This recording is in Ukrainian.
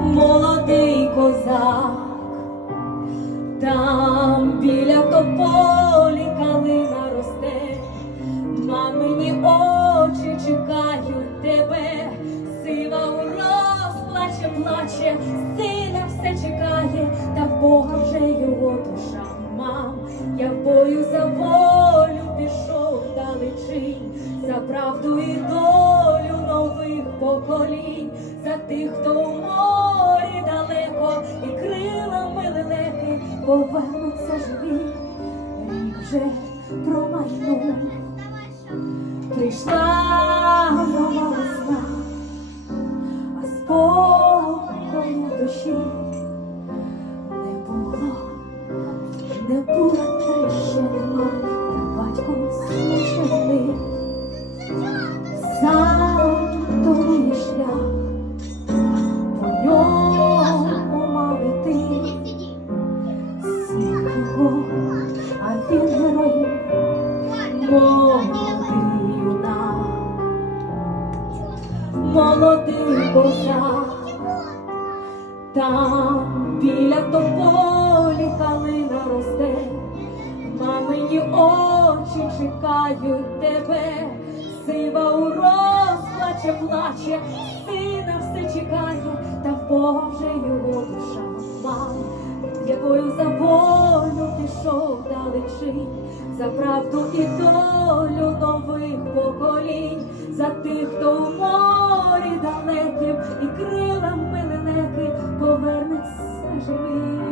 молодий козак, там біля тополі калина росте, мамині очі чекають тебе, сива у розплаче, плаче, сина все чекає, та в Бога вже його душа. Мам, я в бою за волю пішов далечінь, за правду і долю нових поколінь, за тих, хто. Повернуться живі. Рік вже промайнув, прийшла нова весна, а спокою душі не було, не було, юнак молодий козак, там біля тополі калина росте, мамині очі чекають тебе, сива у розплаче плаче, сина все чекає, та вже його душа мам, якою за волю пішов далечінь, за правду і долю хто у морі далеким і крилами лелеки повернеться живий.